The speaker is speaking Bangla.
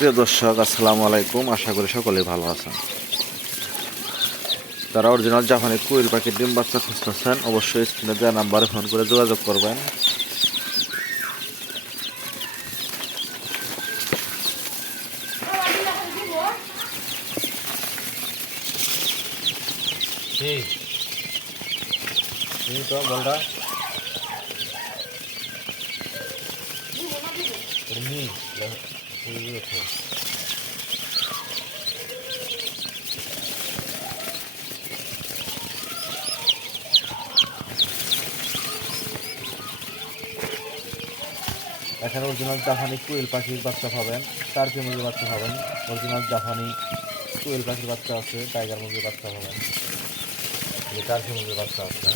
প্রিয় দর্শক, আসসালামু আলাইকুম। আশা করি সকলেই ভালো আছেন। যারা অরিজিনাল জাপানি কোয়েল পাখির ডিম বাচ্চা খুঁজতেছেন, অবশ্যই স্ক্রিনে দেওয়া নাম্বারে ফোন করে যোগাযোগ করবেন। এখানে অরিজিনাল জাপানি কোয়েল পাখির বাচ্চা পাবেন, টার্কি মুরগির বাচ্চা পাবেন, অরিজিনাল জাপানি কোয়েল পাখির বাচ্চা আছে, টাইগার মুরগির বাচ্চা পাবেন, টার্কি মুরগির বাচ্চা আছে।